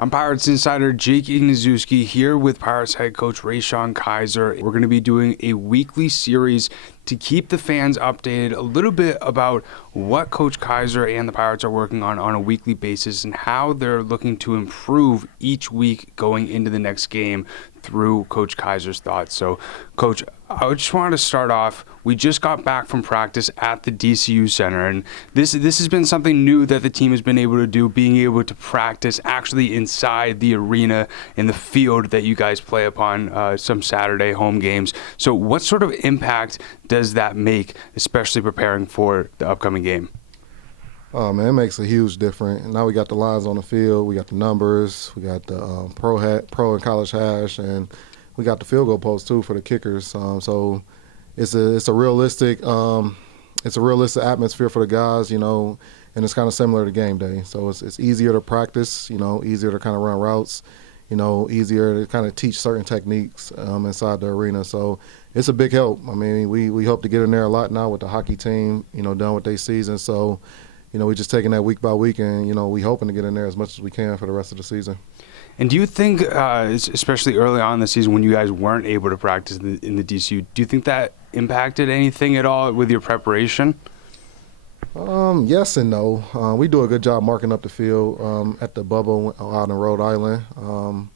I'm Pirates Insider Jake Ignaszewski here with Pirates head coach Rayshaun Kizer. We're going to be doing a weekly series to keep the fans updated a little bit about what Coach Kizer and the Pirates are working on a weekly basis and how they're looking to improve each week going into the next game through Coach Kizer's thoughts. So, Coach, I just wanted to start off. We just got back from practice at the DCU Center, and this has been something new that the team has been able to do, being able to practice actually inside the arena in the field that you guys play upon some Saturday home games. So what sort of impact does that make, especially preparing for the upcoming game? Oh, man, it makes a huge difference. Now we got the lines on the field, we got the numbers, we got the pro and college hash, and we got the field goal post too for the kickers. So it's a realistic atmosphere for the guys, and it's kind of similar to game day. So it's easier to practice, easier to kind of run routes, easier to kind of teach certain techniques inside the arena. So it's a big help. I mean, we hope to get in there a lot now with the hockey team, done with their season. So we're just taking that week by week, and we hoping to get in there as much as we can for the rest of the season. And do you think, especially early on in the season when you guys weren't able to practice in the DCU, do you think that impacted anything at all with your preparation? Yes and no. We do a good job marking up the field at the bubble out in Rhode Island.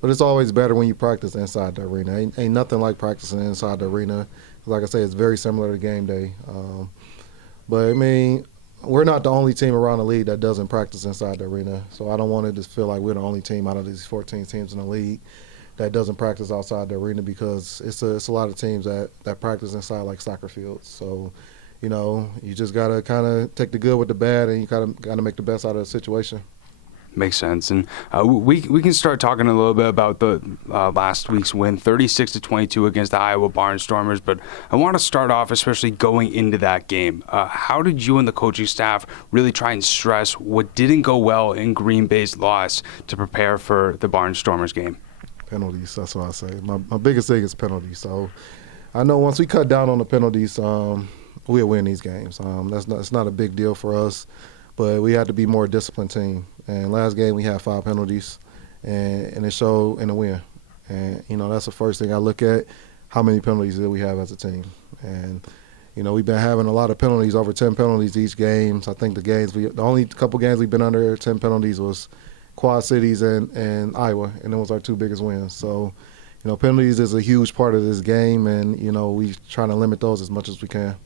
But it's always better when you practice inside the arena. Ain't nothing like practicing inside the arena. Like I say, it's very similar to game day. But, I mean, we're not the only team around the league that doesn't practice inside the arena. So I don't want it to feel like we're the only team out of these 14 teams in the league that doesn't practice outside the arena, because it's a lot of teams that practice inside like soccer fields. So, you just got to kind of take the good with the bad, and you got to make the best out of the situation. Makes sense. And we can start talking a little bit about the last week's win, 36-22 against the Iowa Barnstormers. But I want to start off, especially going into that game. How did you and the coaching staff really try and stress what didn't go well in Green Bay's loss to prepare for the Barnstormers game? Penalties, that's what I say. My biggest thing is penalties. So I know once we cut down on the penalties, we'll win these games. It's not a big deal for us, but we had to be more disciplined team. And last game we had 5 penalties, and it showed in the win. And, that's the first thing I look at, how many penalties did we have as a team. And, we've been having a lot of penalties, over 10 penalties each game. So I think the only couple games we've been under 10 penalties was Quad Cities and Iowa, and those are our 2 biggest wins. So, penalties is a huge part of this game, and, we trying to limit those as much as we can.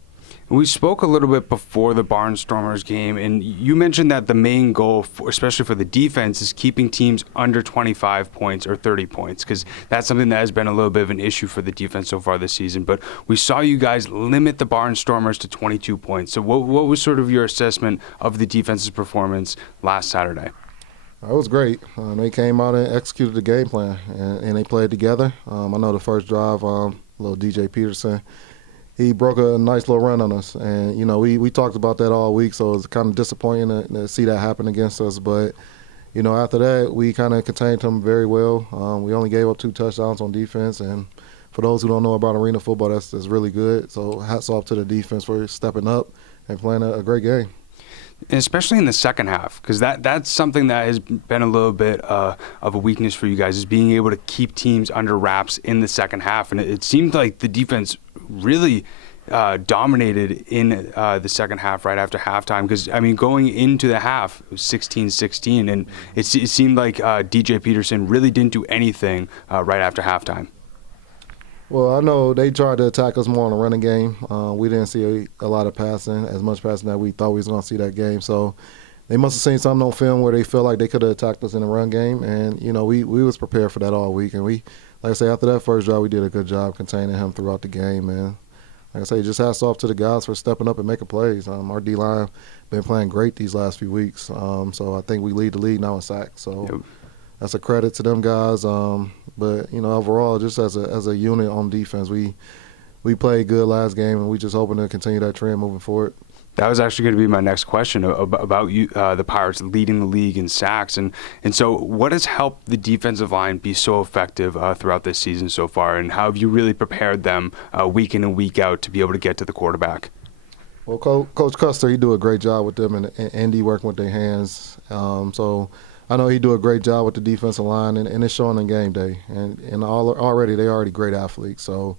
We spoke a little bit before the Barnstormers game, and you mentioned that the main goal, especially for the defense, is keeping teams under 25 points or 30 points, because that's something that has been a little bit of an issue for the defense so far this season. But we saw you guys limit the Barnstormers to 22 points. So what was sort of your assessment of the defense's performance last Saturday? It was great. They came out and executed the game plan, and they played together. I know the first drive, little DJ Peterson, he broke a nice little run on us. And, we talked about that all week, so it was kind of disappointing to see that happen against us. But, after that, we kind of contained him very well. We only gave up 2 touchdowns on defense. And for those who don't know about arena football, that's really good. So hats off to the defense for stepping up and playing a great game. And especially in the second half, because that's something that has been a little bit of a weakness for you guys, is being able to keep teams under wraps in the second half. And it seemed like the defense really dominated in the second half right after halftime, because, going into the half, it was 16-16, and it seemed like DJ Peterson really didn't do anything right after halftime. Well, I know they tried to attack us more on the running game. We didn't see a lot of passing, as much passing that we thought we was going to see that game. So they must have seen something on film where they felt like they could have attacked us in the run game. And, we was prepared for that all week. And we, like I say, after that first drive, we did a good job containing him throughout the game. And like I say, just hats off to the guys for stepping up and making plays. Our D-line been playing great these last few weeks. So I think we lead the league now in sacks. So yep. That's a credit to them guys. But overall, just as a unit on defense, we played good last game, and we just hoping to continue that trend moving forward. That was actually going to be my next question about you, the Pirates leading the league in sacks, and so what has helped the defensive line be so effective throughout this season so far, and how have you really prepared them week in and week out to be able to get to the quarterback? Well, Coach Custer, he do a great job with them, and Andy working with their hands. So I know he do a great job with the defensive line, and it's showing in game day. And already they're already great athletes. So,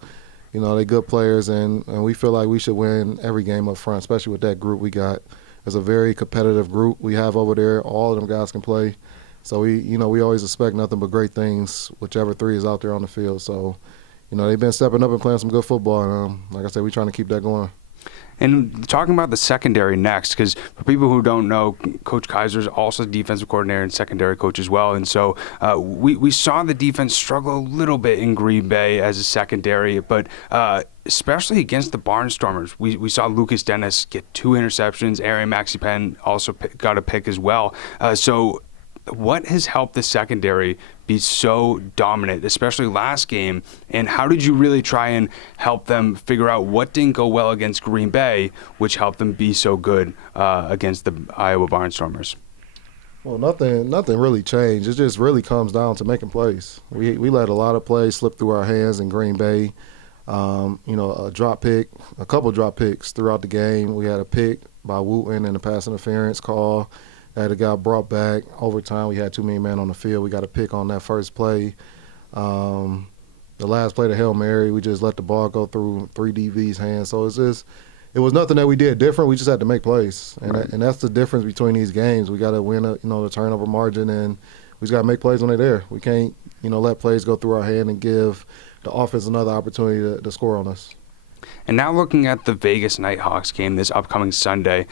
they're good players, and we feel like we should win every game up front, especially with that group we got. It's a very competitive group we have over there. All of them guys can play. So we always expect nothing but great things, whichever three is out there on the field. So, they've been stepping up and playing some good football. And like I said, we're trying to keep that going. And talking about the secondary next, because for people who don't know, Coach Kizer is also the defensive coordinator and secondary coach as well. And so we saw the defense struggle a little bit in Green Bay as a secondary, but especially against the Barnstormers. We saw Lucas Dennis get 2 interceptions. Aaron Maxipen also got a pick as well. So what has helped the secondary be so dominant, especially last game, and how did you really try and help them figure out what didn't go well against Green Bay, which helped them be so good against the Iowa Barnstormers? Well, nothing really changed. It just really comes down to making plays. We let a lot of plays slip through our hands in Green Bay. A drop pick, a couple drop picks throughout the game. We had a pick by Wooten and a pass interference call that got brought back. Overtime, we had too many men on the field. We got a pick on that first play. The last play, the Hail Mary, we just let the ball go through 3 DBs' hands. So it was nothing that we did different. We just had to make plays. And that's the difference between these games. We got to win the turnover margin, and we just got to make plays when they're there. We can't, let plays go through our hand and give the offense another opportunity to score on us. And now looking at the Vegas Nighthawks game this upcoming Sunday,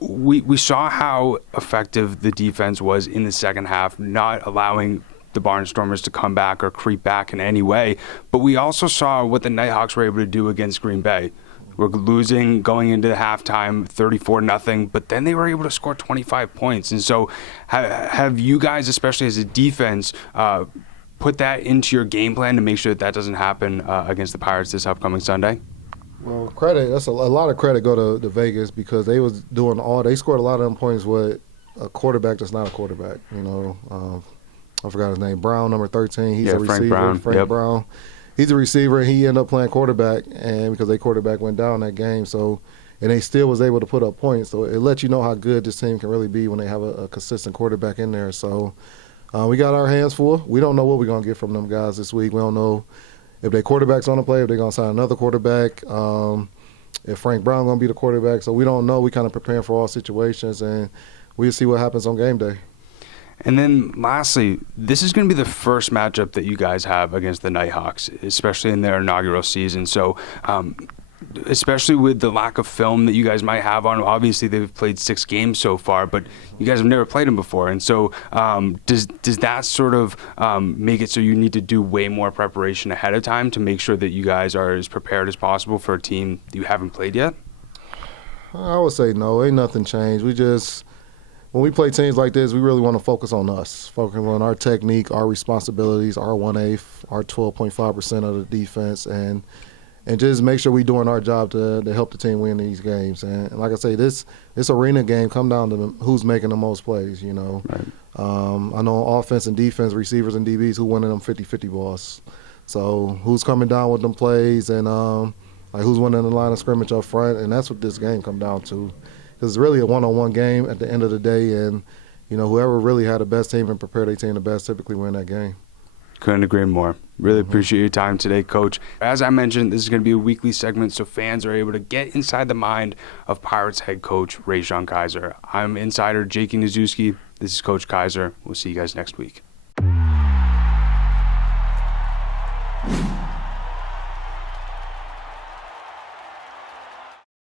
we saw how effective the defense was in the second half, not allowing the Barnstormers to come back or creep back in any way. But we also saw what the Nighthawks were able to do against Green Bay. We're losing going into the halftime 34-0, but then they were able to score 25 points. And so have you guys, especially as a defense, put that into your game plan to make sure that doesn't happen against the Pirates this upcoming Sunday? Well, that's a lot of credit go to Vegas, because they scored a lot of them points with a quarterback that's not a quarterback. I forgot his name, Brown, number 13. He's a receiver. Frank Brown. He's a receiver, and he ended up playing quarterback, and because their quarterback went down that game, and they still was able to put up points. So it lets you know how good this team can really be when they have a consistent quarterback in there. So we got our hands full. We don't know what we're going to get from them guys this week. We don't know if their quarterback's on the play, if they're going to sign another quarterback, if Frank Brown going to be the quarterback. So we don't know. We kind of preparing for all situations, and we'll see what happens on game day. And then lastly, this is going to be the first matchup that you guys have against the Nighthawks, especially in their inaugural season. So especially with the lack of film that you guys might have on, obviously they've played 6 games so far, but you guys have never played them before. And so does that sort of make it so you need to do way more preparation ahead of time to make sure that you guys are as prepared as possible for a team that you haven't played yet? I would say no. Ain't nothing changed. When we play teams like this, we really want to focus on us, focus on our technique, our responsibilities, our 1/8, our 12.5% of the defense, and just make sure we're doing our job to help the team win these games. And like I say, this arena game come down to who's making the most plays, Right. I know on offense and defense, receivers and DBs, who winning them 50-50 balls. So who's coming down with them plays, and who's winning the line of scrimmage up front, and that's what this game come down to. Because it's really a one-on-one game at the end of the day, and whoever really had the best team and prepared their team the best typically win that game. Couldn't agree more. Really appreciate your time today, Coach. As I mentioned, this is going to be a weekly segment so fans are able to get inside the mind of Pirates head coach Rayshaun Kizer. I'm Insider Jake Ignaszewski. This is Coach Kizer. We'll see you guys next week.